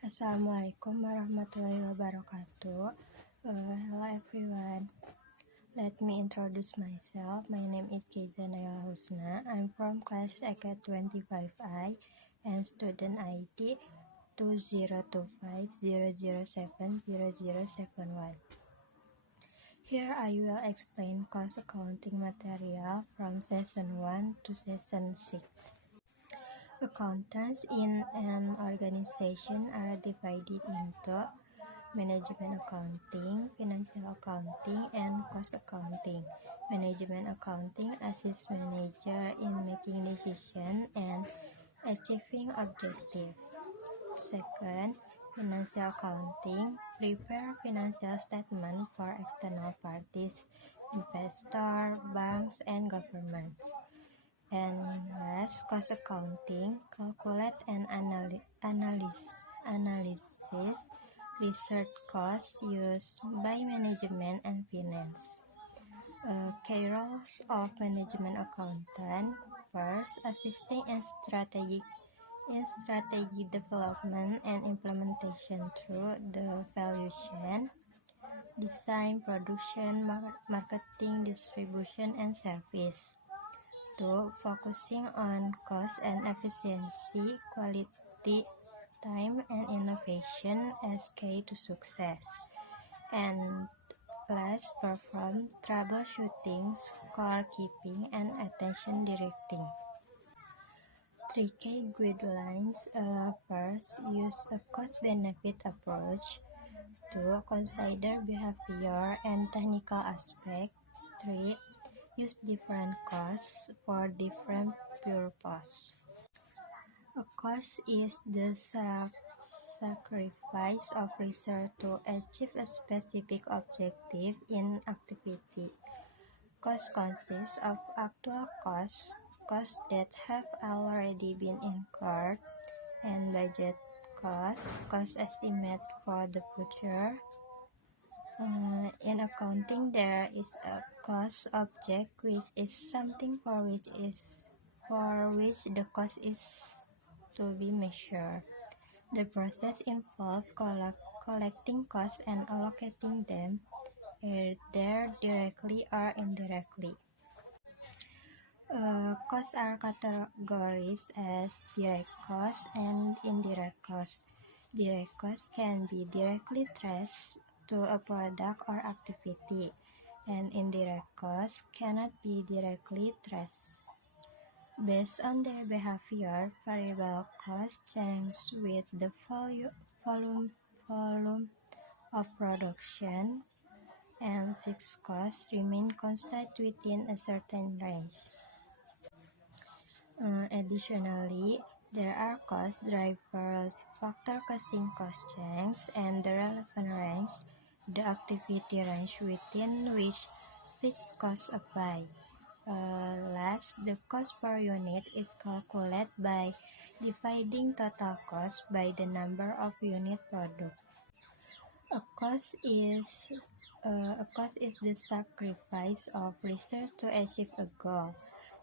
Assalamualaikum warahmatullahi wabarakatuh. Hello everyone. Let me introduce myself. My name is Keiza Nayla Husna. I'm from class EKA 25I and student ID 2025007071. Here I will explain cost accounting material from session 1 to session 6. Accountants in an organization are divided into management accounting, financial accounting, and cost accounting. Management accounting assists manager in making decisions and achieving objectives. Second, financial accounting prepare financial statement for external parties, investors, banks, and governments. And last, cost accounting calculate and analysis research costs used by management and finance. Key roles of management accountant: first, assisting in strategy development and implementation through the valuation, design, production, marketing, distribution, and service. 2. Focusing on cost and efficiency, quality, time, and innovation as key to success. And last, perform troubleshooting, scorekeeping, and attention directing. 3 key guidelines. First, use a cost-benefit approach. 2. Consider behavior and technical aspect. 3. Use different costs for different purposes. A cost is the sacrifice of research to achieve a specific objective in activity. Cost consists of actual costs that have already been incurred, and budget cost estimate for the future. In accounting, there is a cost object, which is something for which the cost is to be measured. The process involves collecting costs and allocating them, either directly or indirectly. Costs are categorized as direct costs and indirect costs. Direct costs can be directly traced to a product or activity, and indirect costs cannot be directly traced. Based on their behavior, variable costs change with the volume of production, and fixed costs remain constant within a certain range. Additionally, there are cost drivers, factor causing cost change, and the relevant range, the activity range within which fixed costs apply. Last, the cost per unit is calculated by dividing total cost by the number of unit product. A cost is the sacrifice of research to achieve a goal.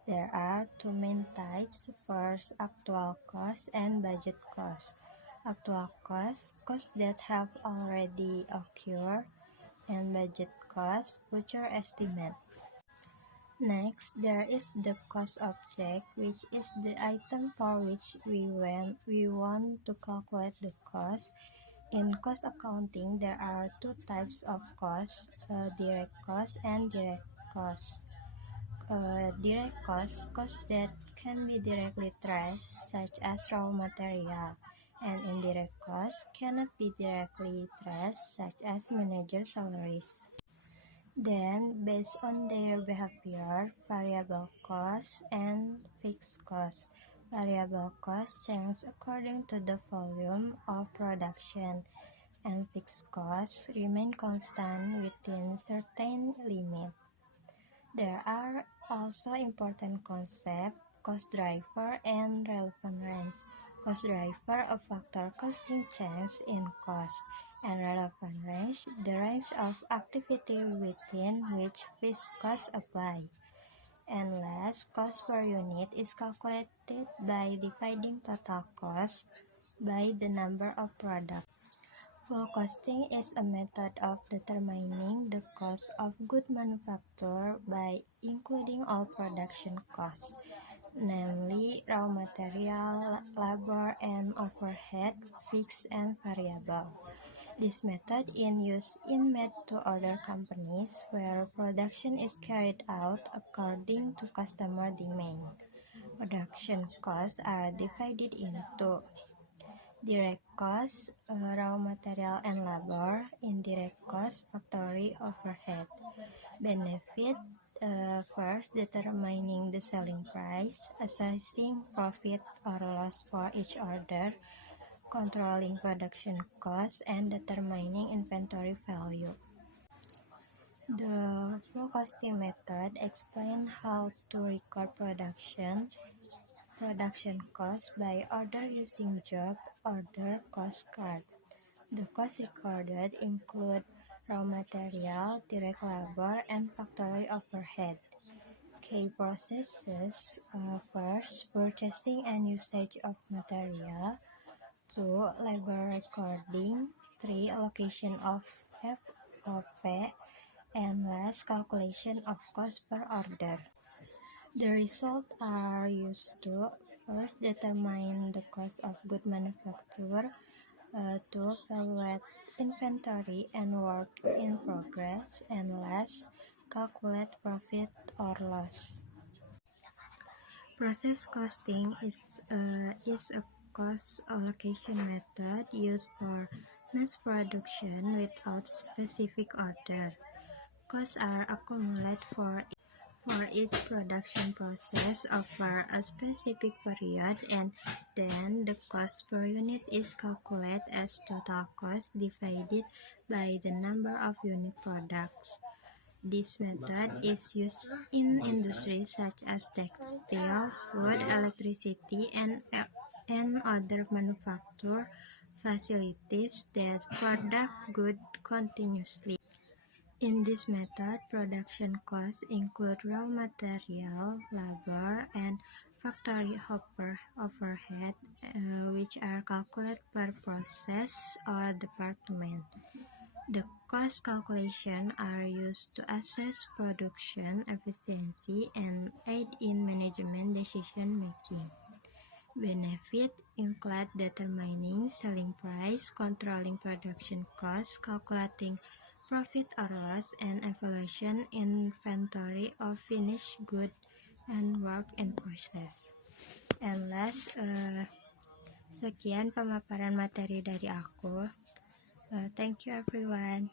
There are two main types. First, actual costs and budget costs. Actual costs that have already occurred, and budget costs, future estimate. Next, there is the cost object, which is the item for which we want to calculate the cost. In cost accounting, there are two types of costs, direct costs and direct costs. Direct costs that can be directly traced, such as raw material, and indirect costs cannot be directly traced, such as manager salaries. Then, based on their behavior, variable costs and fixed costs. Variable costs change according to the volume of production, and fixed costs remain constant within certain limit. There are also important concepts: cost driver and relevant range. Cost driver, a factor causing change in cost, and relevant range, the range of activity within which fixed costs apply. And last, cost per unit is calculated by dividing total cost by the number of products. Full costing is a method of determining the cost of good manufacture by including all production costs, namely raw material, labor, and overhead, fixed and variable. This method is used in made-to-order companies where production is carried out according to customer demand. Production costs are divided into direct costs, raw material and labor; indirect costs, factory overhead. Benefit: first, determining the selling price, assessing profit or loss for each order, controlling production costs, and determining inventory value. The full costing method explains how to record production costs by order using job order cost card. The costs recorded include raw material, direct labor, and factory overhead. Key processes: first, purchasing and usage of material; 2. Labor recording; 3. Allocation of FOP; and last, calculation of cost per order. The results are used to: first, determine the cost of good manufacture; 2. Evaluate inventory and work in progress; and last, calculate profit or loss. Process costing is a cost allocation method used for mass production without specific order. Costs are accumulated for each production process over a specific period, and then the cost per unit is calculated as total cost divided by the number of unit products. This method is used in industries such as textile, wood, electricity, and other manufacturing facilities that produce goods continuously. In this method, production costs include raw material, labor, and factory overhead, which are calculated per process or department. The cost calculations are used to assess production efficiency and aid in management decision-making. Benefit include determining selling price, controlling production costs, calculating profit or loss, and evaluation inventory of finished goods and work in process. And last, sekian pemaparan materi dari aku. Thank you everyone.